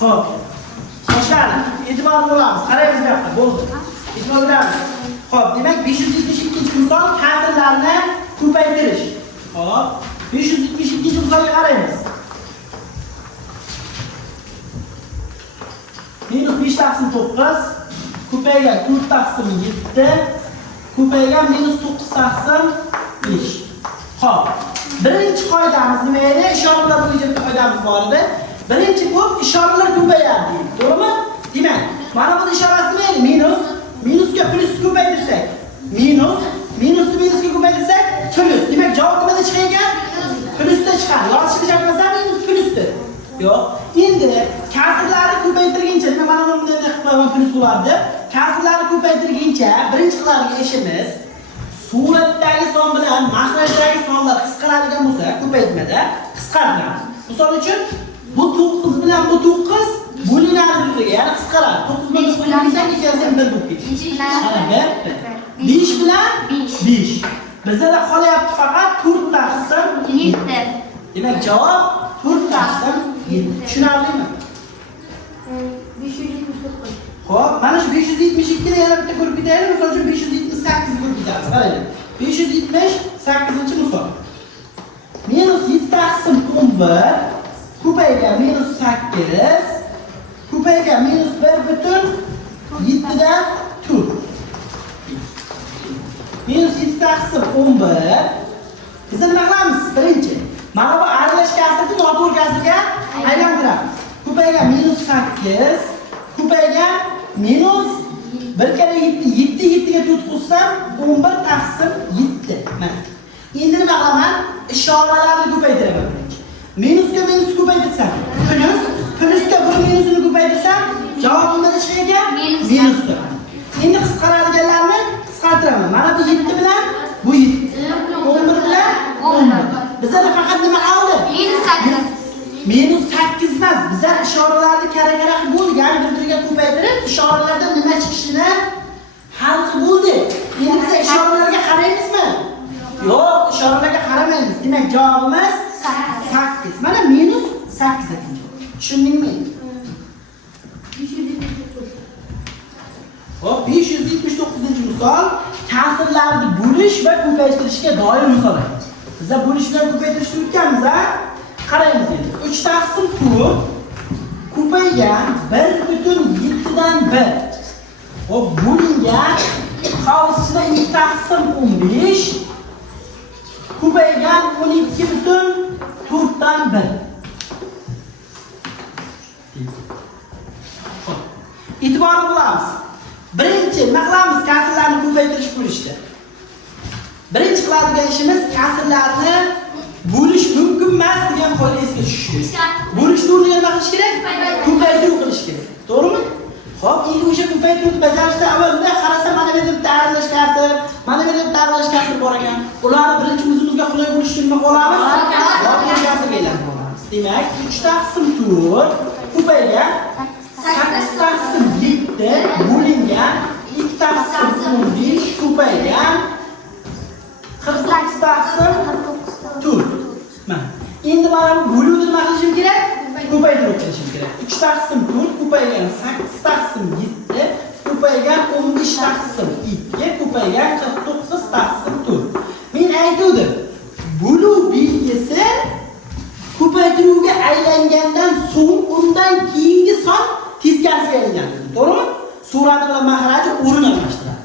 Xo'p. Yoshlar, e'tibor bo'lamiz. Qaraymiz bu yoqqa. Bo'ldi. E'tibor beramiz. Xo'p, demak 572-misol ta'sirlarni ko'paytirish. Xo'p, 572-misolga qaraymiz. Minus 5 taqsim 9 ko'paygan 4 taqsim 7 ko'paygan minus 9 taqsim 5. Xo'p, birinchi qoidamiz nima edi? Ishoralar bo'yicha qoidamiz bor edi. Birinchi ko'p ishoralar ko'payadi, to'g'rimi? Demak, mana bu ishorasi nima edi? Minusga plyus ko'paytirsak, minusni minusga ko'paytirsak, plyus. Demak, javob nimada chiqar? Plyusda chiqadi. Yozishni chaqmasa minus plyusdir. Yo'q. Endi kasrlarni ko'paytirguncha, nima mana bunday qilib plyus bo'lardi. Kasrlarni ko'paytirguncha birinchi qiladigan ishimiz suratdagi son bilan makrajdagi sonlar qisqaradigan bo'lsa, ko'paytmada qisqartiramiz. Misol uchun bu 9 bilan bu 9 bo'linadi birbiriga, ya'ni qisqaradi. 9 bilan 9 ikkitasi 1 bo'lib ketadi. 5 bilan 5. Bizda qolyapti faqat 4 taqsim 7. Demak, javob 4 taqsim 7. Tushunarlimi? 579. Xo'p, mana shu 572 ni yana bitta ko'rib ketaylik. Misol uchun 578 ko'rib ketamiz. Qaraylik. 578-misol. Minus 7 taqsim 11 ko'paygan minus 8 ko'paygan minus 1 dan 4. Minus 7 taqsim 11. Biz nima qilamiz? Birinchi, mana bu aralash kasrni noto'g'ri kasrga aylantiramiz. Ko'paygan minus 8 ko'paygan minus 1 kere 7 7 ga 4 qo'shsam 11 taqsim 7. Mana. Endi nima qilaman? Ishoralarni ko'paytiraman. Minusga minus ko'paytirsam, plyusga bir minusini ko'paytirsam, javob nimada chiqar? Minusdir. Endi qisqaradiganlarni qisqartiraman. Mana bu 7 bilan bu 7. 11 bilan 11. Bizda faqat nima qoldi? Minus 8. Minus 8 emas. Bizlar ishoralarni kara-kara qilib bo'lgan, bir-biriga ko'paytirib, ishoralardan nima chiqishini hal qilib bo'ldi. Endi biz ishoralarga qaraymizmi? Yo'q, ishoralarga qaramaymiz. Demak, javobimiz 8. Mana minus 8 ekan. Tushundingmi? Hop, 579-misol ta'sirlarni bo'lish va ko'paytirishga doir misol. Biz bo'lish bilan ko'paytirishni o'tganmiz, ha? Qaraymiz endi. 3 taqsim 4 ko'paygan 1.7 dan 1. Hop, bo'lingan qavsida 2 taqsim 15 ko'paygan 12.4 dan 1. E'tiborli bo'lamiz. Birinchi nima qilamiz? Kasrlarni ko'paytirish bo'lishda. Birinchi qiladigan ishimiz kasrlarni bo'lish mumkin emas degan qoida esga tushishdi. Bo'lishni o'rniga nima qilish kerak? Ko'paytiruv qilish kerak. To'g'rimi? Xo'p, endi o'sha ko'paytiruvni bajarishda avvalda qarasa, mana bu yerda bitta aralash kasr, mana bu yerda bitta aralash kasr bor ekan. Ularni birinchi o'zimizga qulay bo'lish uchun nima qilamiz? Voqea kasrga aylantirib olamiz. Demak, 3 taqsim 4 ko'paygan 8 taqsim 7 bo'lingan 2 taqsim 15 ko'paygan 48 taqsim 4. Mana. Endi mana bu bo'luvni nima qilishim kerak? Ko'paytirib qilishim kerak. 3 taqsim 4 ko'paygan 8 taqsim 7 ko'paygan 15 taqsim 2 ko'paygan 49 taqsim 4. Men aytdim, bo'luv belgisi ko'paytiruvga aylangandan so'ng undan keyingi son teskarisiga aylanadi. To'g'rimi? Surati bilan mahrajni o'rin almashtiradi.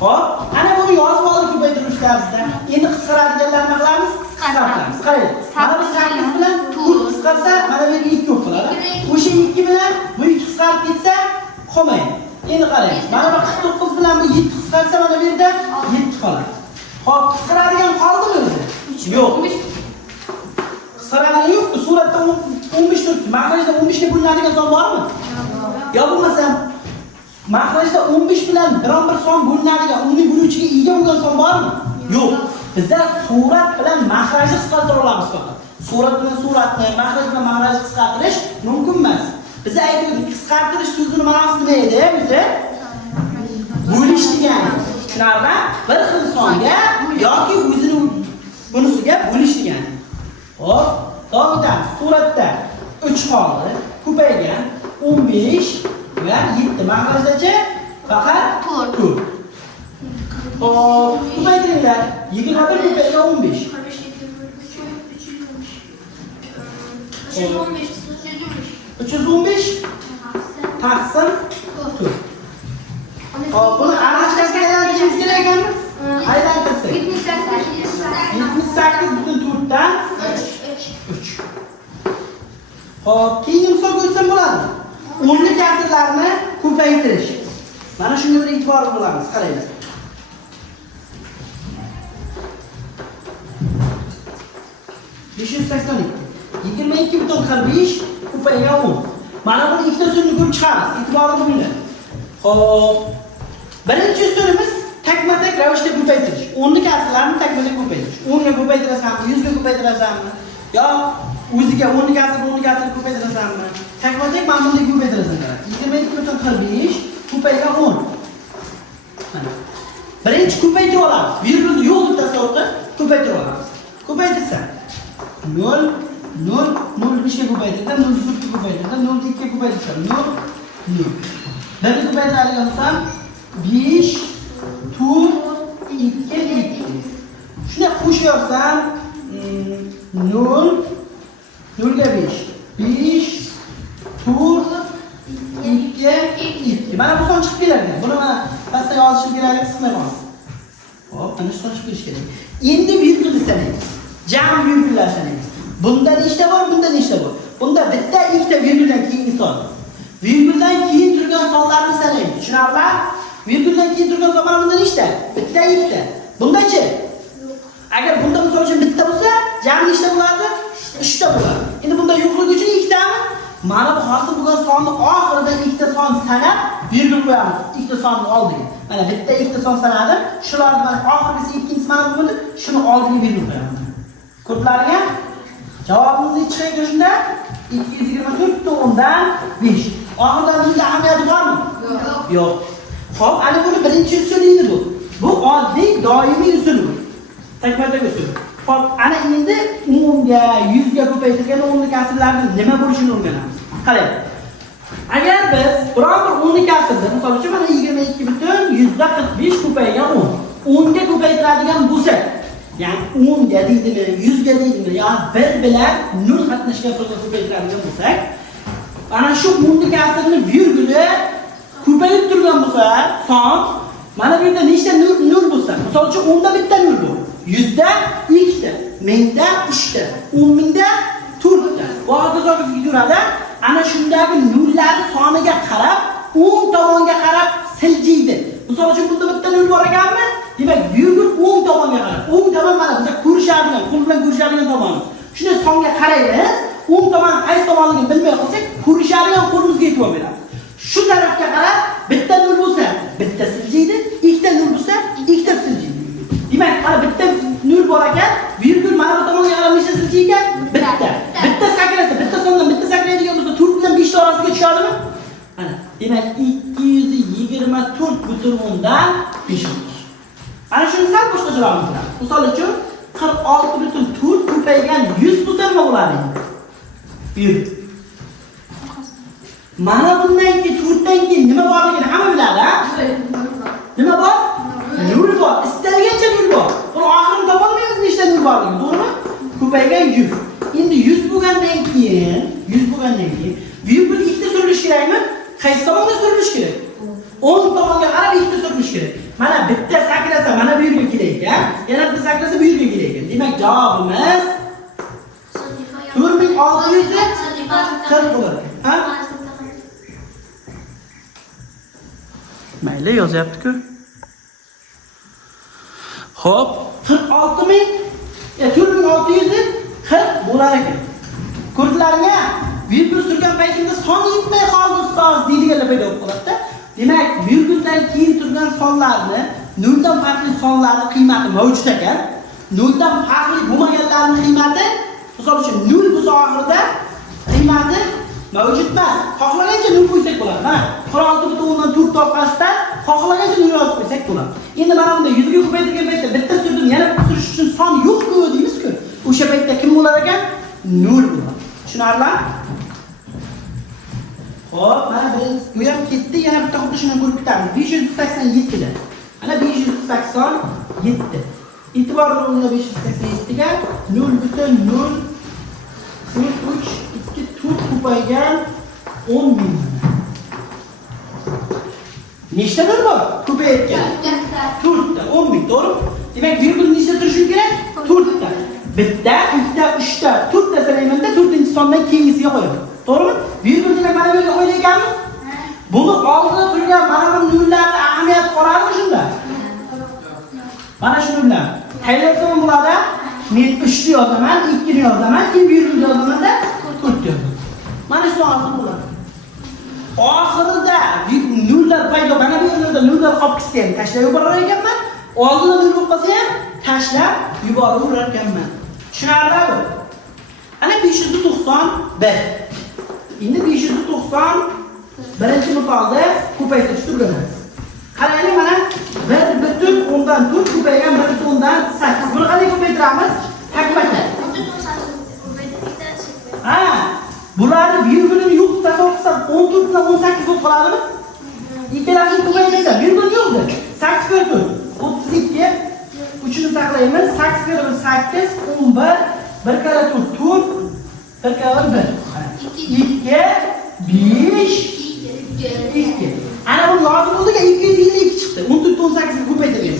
Xo'p, ana buni yozib olib ko'paytirish tarzida. Endi qisqaradiganlarni qilamiz, qisqartiramiz. Qarang. Mana bu 8 bilan 4 qisqarsa, mana bu 2 yo'q bo'ladi. O'sha 2 bilan bu 2 qisqarib ketsa, qolmaydi. Endi qarang. Mana bu 49 bilan bu 7 qisqarsa, mana bu yerda 7 qoladi. Xo'p, qisqaradigan qoldimi o'zi? Yo'q. Qisqaradigan yo'q-ku. Suratda 15 turibdi. Mahrajda 15 ga bo'linadigan son bormi? Yo bo'lmasa mahrajda 15 bilan biron bir son bo'linadigan, uni bo'luvchiga ega bo'lgan son bormi? Yo'q. Bizlar surat bilan mahrajni qisqartira olamiz faqat. Surat bilan suratni, mahraj bilan mahrajni qisqartirish mumkin emas. Biz aytdik, qisqartirish so'zining ma'nosi nima edi? Bizda bo'lish degani. Tushunarli? Bir xil songa yoki o'zini bunisiga bo'lish degani. Hop, davom etamiz. Suratda 3 qoldi, ko'paygan 15 va 7. Mahrajdachi faqat to'rt. Hop, ko'paytiringlar. 21 ko'payga 15. 315 taqsim 4. Hop, buni aralashtirishga aylantirishimiz kerak ekanmi? Aylantirsak. 78 dan 3. Hop, keyin misol qo'ysam bo'ladi. 10 kasrlarni ko'paytirish. Mana shunga bir e'tibor qilamiz, qaranglar. Besh yuz 22,45 ko'paygan 10. Mana buni ikkita usulni ko'rib chiqamiz. E'tiborli bo'linglar. Hop. Birinchi usulimiz takma-tak ravishda ko'paytirish. 10 kasrlarni takma-tak ko'paytirish. 10 ga ko'paytirasanmi, 100 ga ko'paytirasanmi? Yo o'ziga 10 kasr ko'paytirasanmi? Takma-tak mana bunday ko'paytirasan. 22,45 ko'paygan 10. Mana. Birinchi ko'paytirib olamiz. Virgulni yo'q deb tasavvur ko'paytirib olamiz. Ko'paytirsa 0 0 0 5 ga ko'paytirsa 0 0 ga ko'paytirsa 0 2 ga ko'paytirsa 0 0. Birni ko'paytiradigan bo'lsam 5 tur 2 2. Shuni qo'shayotsam 0 0 ga 5 5 tur 2 2. Mana bu son chiqib keladi. Buni mana pastga yozishim kerak, qismay qolamiz. Hop, ana shu son chiqib kelish kerak. Endi virgulni sanaymiz. Jam virgullar sanaymiz. Bunda nechta bor, bunda nechta bor? Bunda bitta, ikkita virguldan keyingi son. Virguldan keyin turgan sonlarni sanaymiz. Tushunarli? Virguldan keyin turgan son mana bunda nechta? Bitta, ikkita. Bundachi? Agar bunda misol uchun bitta bo'lsa, jam nechta bo'ladi? 3 ta bo'ladi. Endi bunda yo'qligi uchun ikkitami? Mana bu hosil bo'lgan sonni oxiridan ikkita son sanab, virgul qo'yamiz. Ikkita sonni oldiga. Mana bitta, ikkita son sanadim. Shularni mana oxirgisi ikkinchisi mana bu bo'ldi. Shuni oldiga virgul qo'yamiz. Ko'plarga javobimiz chiqadi shunda 224 to'g'ridan 5. Oxirdan bunga ahamiyati bormi? Yo'q. Xo'p, ana buni birinchi usulingiz bu. Bu oddiy doimiy usul bu. Takma-tak usul. Xo'p, ana endi 10 ga, 100 ga ko'paytirgan 10 kasrlarning nima bo'lishini o'rganamiz. Qarang. Agar biz biron bir 10 kasrda, misol uchun mana 22,145 ko'paygan 10. 10 ga ko'paytiradigan bo'lsak, ya'ni 10 ga deydimi, 100 ga deydimi, yoki 1 bilan 0 qatnashgan songa ko'paytiradigan bo'lsak, ana shu 10 kasrni virguli ko'payib turgan bo'lsa, son mana bu yerda nechta 0 bo'lsa, misol uchun 10 da bitta 0 bor, 100 da 2 ta, 1000 da 3 ta, 10 da 4 ta. Va hokazo yuradi. Ana shundagi nurlar soniga qarab, 10 tomonga qarab siljiydi. Misol uchun bunda bitta 0 bor ekanmi? Demak, virgul 10 tomonga qarab. 10 tomon mana biz ko'rishadigan, qo'l bilan ko'rishadigan tomonimiz. Shuni songa qaraymiz. 10 tomon qaysi tomonligini bilmay qolsak, ko'rishadigan qo'limizga e'tibor beramiz. Shu tarafga qarab, bitta 0 bo'lsa, bitta siljiydi, ikkita 0 bo'lsa, ikkita siljiydi. Demak, mana bitta 0 bor ekan, virgul mana bu tomonga qarab nechta siljiy ekan? Bitta. Bitta sakrasa, bitta sondan bitta sakraydigan bo'lsa, 4 bilan 5 ta orasiga tushadimi? Mana, demak 224 butun 10dan 5 olur. Ana shuni sal boshqacharoq qilamiz. Misol uchun 46,4 ko'paygan 100 bo'lsa nima bo'ladi? 1. Mana bundan keyin 4dan keyin nima borligini hamma biladi, ha? Nima bor? 0 bor. Istalgancha 0 bor. Buni oxirini topolmaymiz nechta 0 borligini, to'g'rimi? Ko'paygan 100. Endi 100 bo'lgandan keyin, virgul ikkita surilish kerakmi? Qaysi tomonga surilish kerak? 10 tomonga qarab ikkita surilish kerak. Mana bitta sakrasa, mana bu yerga kelar ekan. Yana bitta sakrasa bu yerga kelar ekan. Demak, javobimiz 4640 bo'ladi. Ha? Mayli, yozyapti-ku. Xo'p, 4640 bo'lar ekan. Ko'rdinglarmi? Virgul surgan paytingda son yetmay qoldi ustoz deydiganlar paydo bo'lib qoladi-da. Demak, virguldan keyin turgan sonlarni, noldan farqli sonlarning qiymati mavjud ekan. Noldan farqli bo'lmaganlarning qiymati, misol uchun 0 bo'lsa oxirida qiymati mavjud emas. Xohlagancha 0 qo'ysak bo'ladi. Mana 46,4 topqasida xohlagancha 0 yozib qo'ysak bo'ladi. Endi mana bunda 100 ga ko'paytirgan paytda bitta surdim, yana bitta surish uchun son yo'q-ku deymiz-ku. O'sha paytda kim bo'lar ekan? 0 bo'ladi. Tushunarli? Hop, mana bu ham ketdi, yana bitta xuddi shuni ko'rib bitamiz. 587 da. Mana 587. E'tibor bering 587 ga 0.033 ko'paygan 10 ming. Nechta nol bor? Ko'payayotgan. 4 ta, 10 ming, to'g'ri? Demak, virgul nechta turishi kerak? 4 ta. Bitta, ikkita, uchta, 4 ta sanaymanda 4-sondan keyingisiga qo'yaman. To'g'rimi? Virgul demak mana bu yerga qo'yilganmi? Buni oldida turgan mana bu nollarning ahamiyati qoladimi shunda? Mana shu nollar. Qayerdan bo'ladi? Men 3 ni yozaman, 2 ni yozaman, keyin virgul yozaman-da 4 yozaman. Mana shu hozir bo'ladi. Oxirida nollar paydo, mana bu yerda nollar qolib ketsa ham tashlab yuborar ekanman. Oldida nol qolsa ham tashlab yuborar ekanman. Tushunarlimi? Ana 591. Endi 590 birinchi misolda ko'paytirish turganmiz. Qaraylik mana 1.10dan 4 ko'paygan 1.10dan 8. Buni qanday ko'paytiramiz? Takmata. Ha, bularni virgulini yo'q tasavvurlab 14 dan 18 bo'lib qoladimi? Ikkalasini ko'paytirsa virgul yo'qdi. 8 kir 4 32. Uchini saqlaymiz. 8 kir 8 11 1 kira 4 1 kira 1 2 2. Ana bu lozim bo'ldi-ku 252 chiqdi. 14 18 ga ko'paytirgan.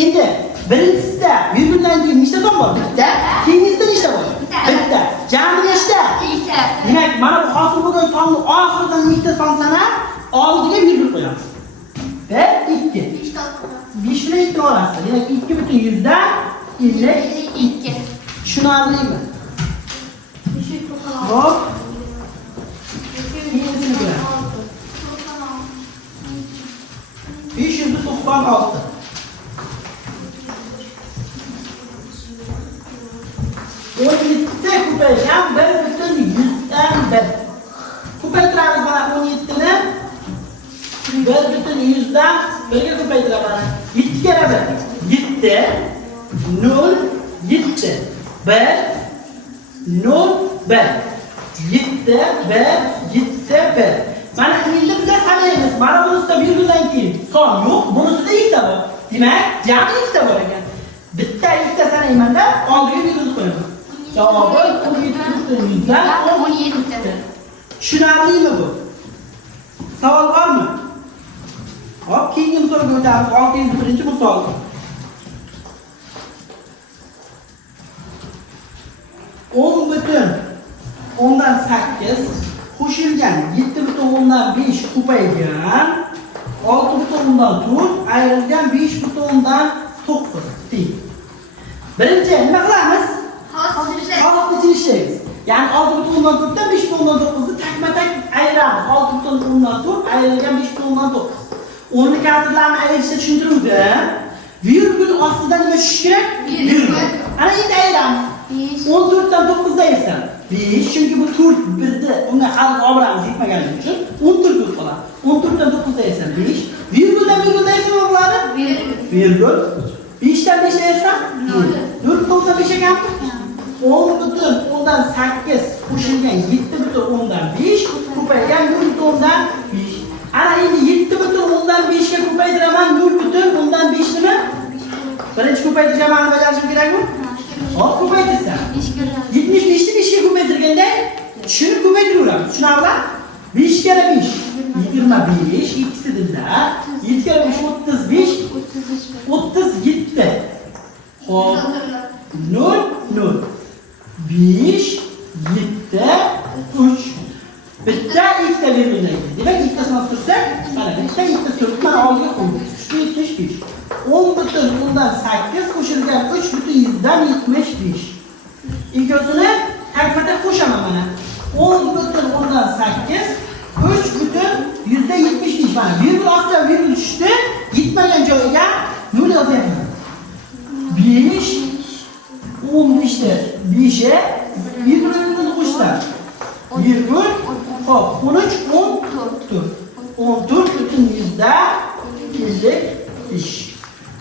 Endi birinchisida virguldan keyin nechta son bor? Bitta. Keyingisida nechta bor? Bitta. Jami nechta? Ikkita. Demak, mana bu hosil bo'lgan sonni oxiridan ikkita son sanab, oldiga virgul qo'yamiz. 1 2. 5 bilan 2 orasida. Demak, 2.52. Tushunarlimi? Hop. Keyingisini ko'ramiz. 596. O'n yetti ko'paygan 1.100dan 1. Ko'paytiramiz mana 17 ni 1.100dan 1 ga ko'paytiraman. 7 kira 1. 7 0 7 1 0 1 7 1 7 1. Mana endi biz sanaymiz. Mana bunisida virguldan keyin son yo'q, bunisida ikkita bor. Demak, jami ikkita bor ekan. Bitta ikkita sanaymanda oldiga virgul qo'yaman. Javobi 17.100dan 17. Tushunarlimi bu? Savol bormi? Hop, keyingi misolga o'tamiz. 601-misol. 10.10dan 8 qo'shilgan 7.5 ko'paygan 6.10dan 4 ayrilgan 5.10dan 9 teng. Birinchi nima qilamiz? Holatni ishlaymiz. Ya'ni 6.10dan 4dan 5.10dan 9 ni takma-tak ayiramiz. 6.10dan 4 ayrilgan 5.10dan 9. O'rni kasrlarni ayirishni tushuntiruvdim. Virgul ostida nima tushishi kerak? Virgul. Ana endi ayiramiz. 14 dan 9 ayirsan 5, chunki bu 4 birda unga hal olamiz yetmaganligi uchun 14 bo'lib qoladi. 14 dan 9 ayirsan 5, virguldan virgul ayirsa nima bo'ladi? Virgul. 5 dan 5 ayirsan 4 dan 5 ekanmi? 10.10dan 8 qo'shilgan 7.10dan 5 ko'paygan 0.10dan 5. Ana endi 7.10dan 5 ga ko'paytiraman 0.10dan 5 nima? Birinchi ko'paytirish amalini bajarishim kerakmi? Hop, ko'paytirsa 75 ni 5 ga ko'paytirganda shuni ko'paytiraveramiz. Tushunarli? 5 kira 5 25, ikkisidan 7 kira 5 35 37. Hop. 0 0 5 7 3. Bitta ikkita virguldan. Demak, ikkitasini sursak, mana bitta ikkita surib mana oldiga qo'ydik. 75. 10.10dan 8 qo'shilgan 3.100dan 75. Ikkisini takma-tak qo'shaman mana. 10.10dan 8 3.175 mana. Virgul ostida virgul tushdi, yetmagan joyiga 0 yozyapman. 5 15 5 ga virgulni qo'shsa. Virgul hop 13 14 14.100dan 55.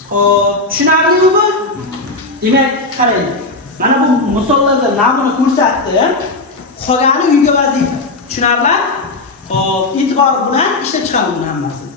Hop, tushunarlimi bu? Demak, qarang. Mana bu misollarda namuna ko'rsatdim. Qolgani uyga vazifa. Tushunarli? Hop, e'tibor bilan ishlab chiqaring buni hammasini.